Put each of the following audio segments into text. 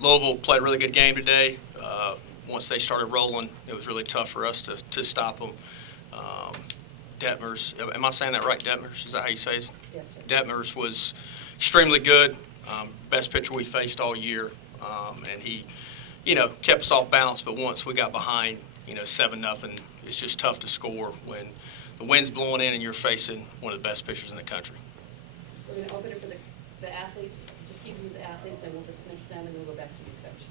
Louisville played a really good game today. Once they started rolling, it was really tough for us to stop them. Detmers, am I saying that right, Detmers? Is that how you say it? Yes, sir. Detmers was extremely good, best pitcher we faced all year, and he, kept us off balance, but once we got behind, 7-0, it's just tough to score when the wind's blowing in and you're facing one of the best pitchers in the country. We're going to open it for the athletes. Just keep them to the athletes, and we'll dismiss them, and then we'll go back to you, Coach.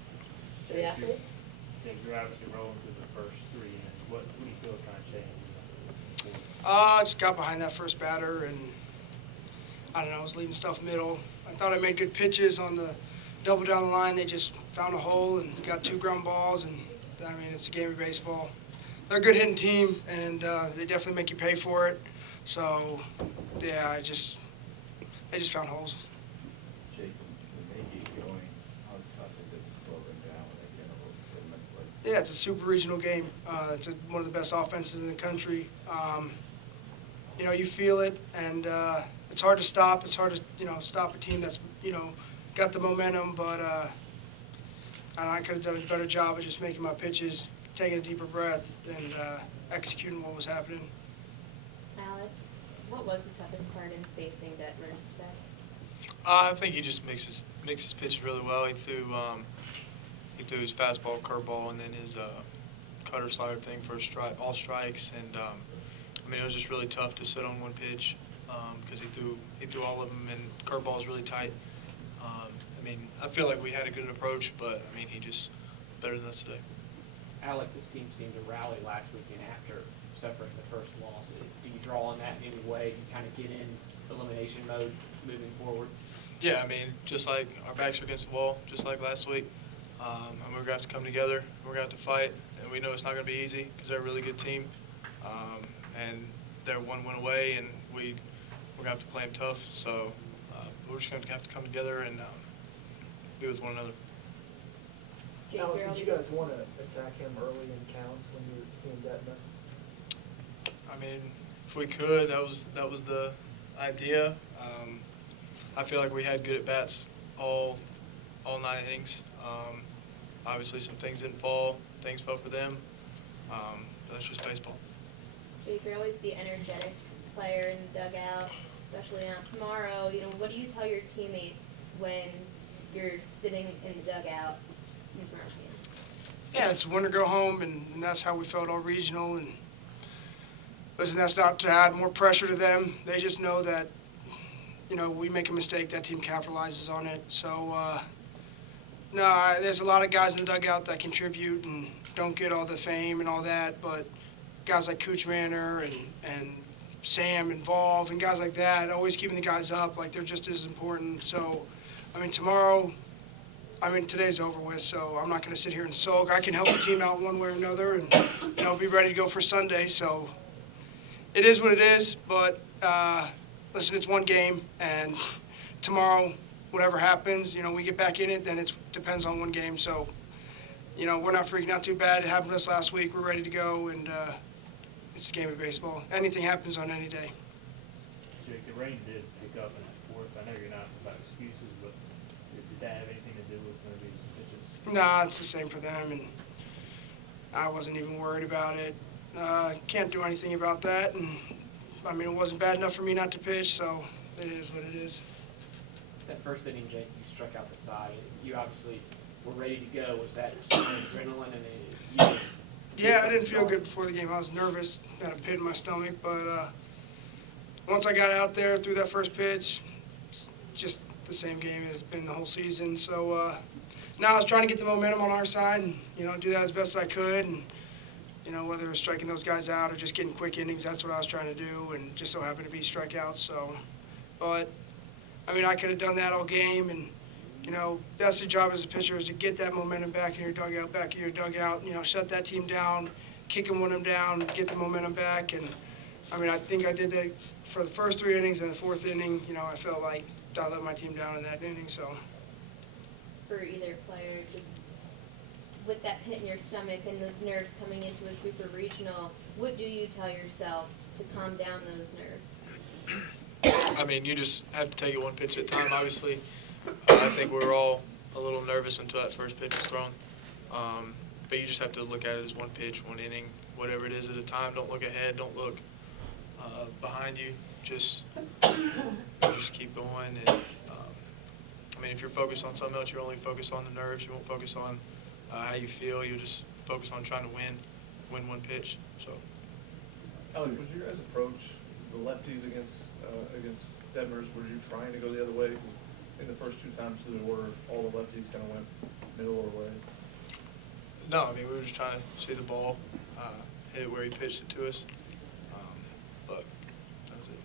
So the athletes? Jake, you're obviously rolling through the first 3 innings. What do you feel kind of changed? I just got behind that first batter, and I don't know, I was leaving stuff middle. I thought I made good pitches on the double down the line. They just found a hole and got 2 ground balls, and I mean, it's a game of baseball. They're a good hitting team, and they definitely make you pay for it. So, yeah, they just found holes. Jake, when they get going, how tough is it to slow them down when they get a little bit? Yeah, it's a super regional game. It's one of the best offenses in the country. You feel it, and it's hard to stop. It's hard to, stop a team that's, got the momentum, but I could have done a better job of just making my pitches, taking a deeper breath, and executing what was happening. Alec, what was the toughest part in facing Detmers today? I think he just makes his pitches really well. He threw his fastball, curveball, and then his cutter slider thing for all strikes. And it was just really tough to sit on one pitch because he threw all of them, and curveball is really tight. I feel like we had a good approach, but he just better than us today. Alec, this team seemed to rally last weekend after suffering the first loss. Do you draw on that in any way to kind of get in elimination mode moving forward? Yeah, just like our backs are against the wall, just like last week. And we're going to have to come together. We're going to have to fight. And we know it's not going to be easy because they're a really good team. And they're 1 win away, and we're going to have to play them tough. So we're just going to have to come together and be with one another. Alan, did you guys want to attack him early in counts when you were seeing Detmer? If we could, that was the idea. I feel like we had good at bats all 9 innings. Obviously, some things didn't fall. Things fell for them. That's just baseball. Jake, you're always the energetic player in the dugout, especially on tomorrow. What do you tell your teammates when you're sitting in the dugout in front of you? Yeah, it's win or go home, and that's how we felt all regional. And listen, that's not to add more pressure to them. They just know that, we make a mistake, that team capitalizes on it. So, there's a lot of guys in the dugout that contribute and don't get all the fame and all that, but guys like Cooch Manor and Sam involved and guys like that, always keeping the guys up, like they're just as important. So, tomorrow, today's over with, so I'm not going to sit here and sulk. I can help the team out one way or another and, be ready to go for Sunday. So it is what it is, but listen, it's one game, and tomorrow, whatever happens, we get back in it, then it depends on one game. So, we're not freaking out too bad. It happened to us last week. We're ready to go, and it's a game of baseball. Anything happens on any day. Jake, the rain did pick up in the 4th. I know you're not about excuses, but did that have anything to do with maybe some pitches? Nah, it's the same for them, and I wasn't even worried about it. Can't do anything about that, and it wasn't bad enough for me not to pitch, so it is what it is. That first inning, Jake, you struck out the side. You obviously were ready to go. Was that just adrenaline and Yeah, I didn't feel good before the game. I was nervous, had a pit in my stomach, but once I got out there, threw that first pitch, just the same game as it's been the whole season. So now I was trying to get the momentum on our side and, do that as best as I could. And, whether it was striking those guys out or just getting quick innings, that's what I was trying to do, and just so happened to be strikeouts. So, but, I could have done that all game, and, that's the job as a pitcher, is to get that momentum back in your dugout, shut that team down, kick them when I'm down, get the momentum back. And, I think I did that for the first 3 innings, and the 4th inning, I felt like I let my team down in that inning. So, For either player, just with that pit in your stomach and those nerves coming into a super regional, what do you tell yourself to calm down those nerves? You just have to take it one pitch at a time, obviously. I think we were all a little nervous until that first pitch is thrown. But you just have to look at it as one pitch, one inning, whatever it is at a time. Don't look ahead. Don't look behind you. Just keep going. And I mean, if you're focused on something else, you're only focused on the nerves. You won't focus on how you feel. You'll just focus on trying to win one pitch. So. Alec, would you guys approach the lefties against Detmers? Were you trying to go the other way? In the first 2 times through the order, all the lefties kind of went middle or way. No, I mean, we were just trying to see the ball, hit it where he pitched it to us. But that was it.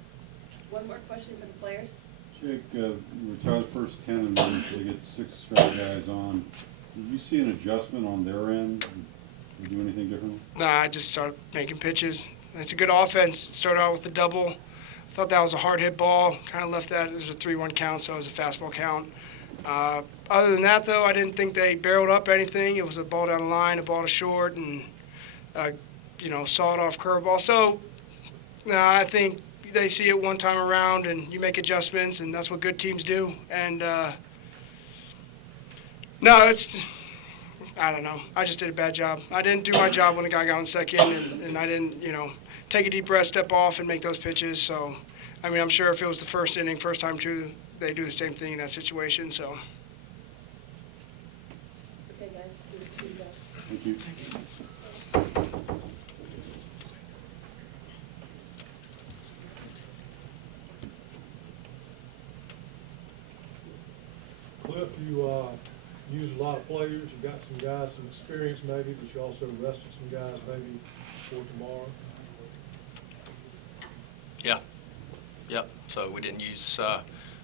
One more question for the players. Jake, retired first 10 and then they get 6 straight guys on. Did you see an adjustment on their end? Did they do anything differently? No, I just started making pitches. It's a good offense. It started out with the double. I thought that was a hard hit ball. Kind of left that. It was a 3-1 count, so it was a fastball count. Other than that, though, I didn't think they barreled up anything. It was a ball down the line, a ball to short, and sawed-off curveball. So, no, I think they see it one time around, and you make adjustments, and that's what good teams do. And I don't know. I just did a bad job. I didn't do my job when the guy got on second, and I didn't, take a deep breath, step off, and make those pitches. So, I mean, I'm sure if it was the first inning, first time too, they do the same thing in that situation. So. Okay, guys. Here you go. Thank you. Cliff, you used a lot of players. You got some guys, some experience maybe, but you also rested some guys maybe for tomorrow. Yeah. Yep. So we didn't use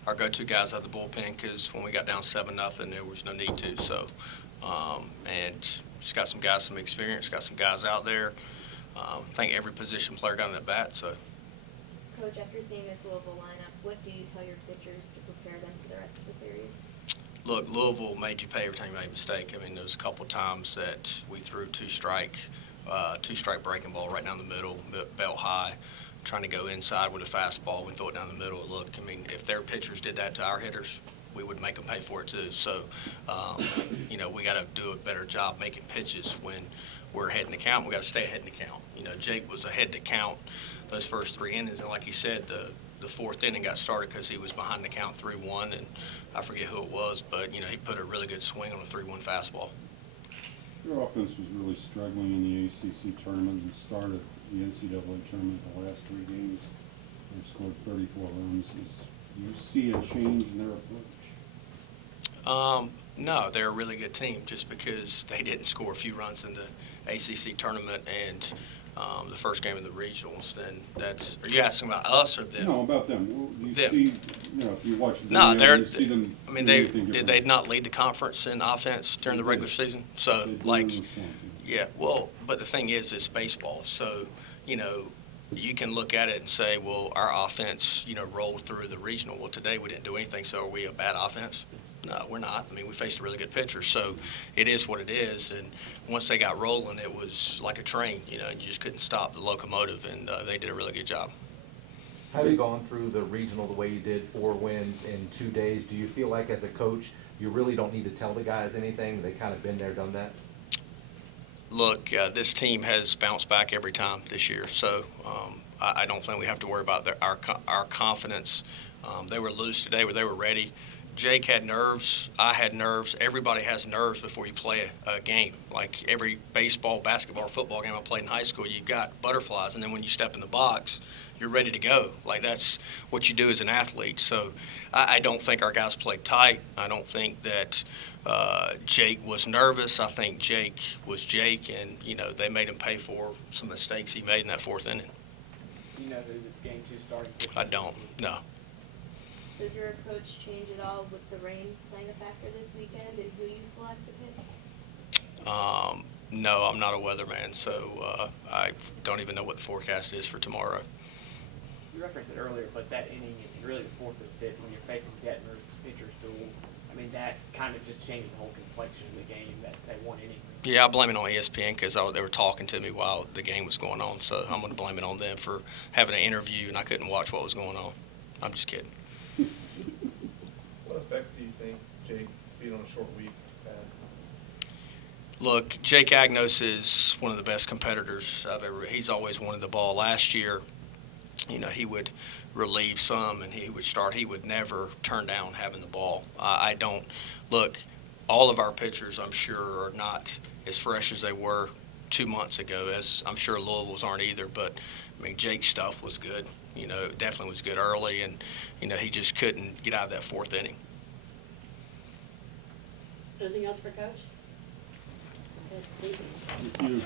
our go-to guys out of the bullpen because when we got down 7-0, there was no need to. So, and just got some guys, some experience, got some guys out there. I think every position player got an at bat. So, Coach, after seeing this Louisville lineup, what do you tell your pitchers to prepare them for the rest of the series? look, Louisville made you pay every time you made a mistake. I mean, there was a couple times that we threw two-strike breaking ball right down the middle, belt high, trying to go inside with a fastball. We throw it down the middle. Look, I mean, if their pitchers did that to our hitters, we would make them pay for it too. So, we got to do a better job making pitches when we're ahead in the count. We got to stay ahead in the count. Jake was ahead to count those first three innings, and like he said, the fourth inning got started because he was behind the count 3-1, and I forget who it was, but he put a really good swing on a 3-1 fastball. Your offense was really struggling in the ACC tournament and started the NCAA tournament the last 3 games. They've scored 34 runs. Do you see a change in their approach? No, they're a really good team just because they didn't score a few runs in the ACC tournament and the first game of the regionals. Then are you asking about us or them? No, about them. Do you Them. see, if you watch the No, video, you see them I mean, do anything did different? they not lead the conference in offense during the They regular did. season? So, They did like, in the slump, yeah, well, but the thing is, it's baseball. So, you can look at it and say, well, our offense, rolled through the regional. Well, today we didn't do anything, so are we a bad offense? No, we're not. I mean, we faced a really good pitcher, so it is what it is. And once they got rolling, it was like a train, and you just couldn't stop the locomotive, and they did a really good job. Having gone through the regional the way you did, 4 wins in 2 days, do you feel like as a coach you really don't need to tell the guys anything? They kind of been there, done that? Look, this team has bounced back every time this year, so I don't think we have to worry about our confidence. They were loose today, but they were ready. Jake had nerves. I had nerves. Everybody has nerves before you play a game. Like every baseball, basketball, or football game I played in high school, you've got butterflies, and then when you step in the box, you're ready to go. Like that's what you do as an athlete. So I don't think our guys played tight. I don't think that Jake was nervous. I think Jake was Jake, and, they made him pay for some mistakes he made in that 4th inning. Do you know who the Game 2 starting pitcher I don't, no. Does your approach change at all with the rain playing a factor this weekend, and who you select to pitch? No, I'm not a weatherman, so I don't even know what the forecast is for tomorrow. You referenced it earlier, but that inning and really the 4th and 5th when you're facing Detmer's pitcher's duel, I mean, that kind of just changed the whole complexion of the game, that one inning. Yeah, I blame it on ESPN because they were talking to me while the game was going on, so I'm going to blame it on them for having an interview and I couldn't watch what was going on. I'm just kidding. What effect do you think Jake being on a short week bad? Look, Jake Agnos is one of the best competitors I've ever. He's always wanted the ball. Last year, you know, he would relieve some and he would start. He would never turn down having the ball. I don't look. All of our pitchers, I'm sure, are not as fresh as they were 2 months ago. As I'm sure Louisville's aren't either. But I mean, Jake's stuff was good. You know, it definitely was good early, and you know, he just couldn't get out of that fourth inning. Anything else for Coach? Thank you. Thank you.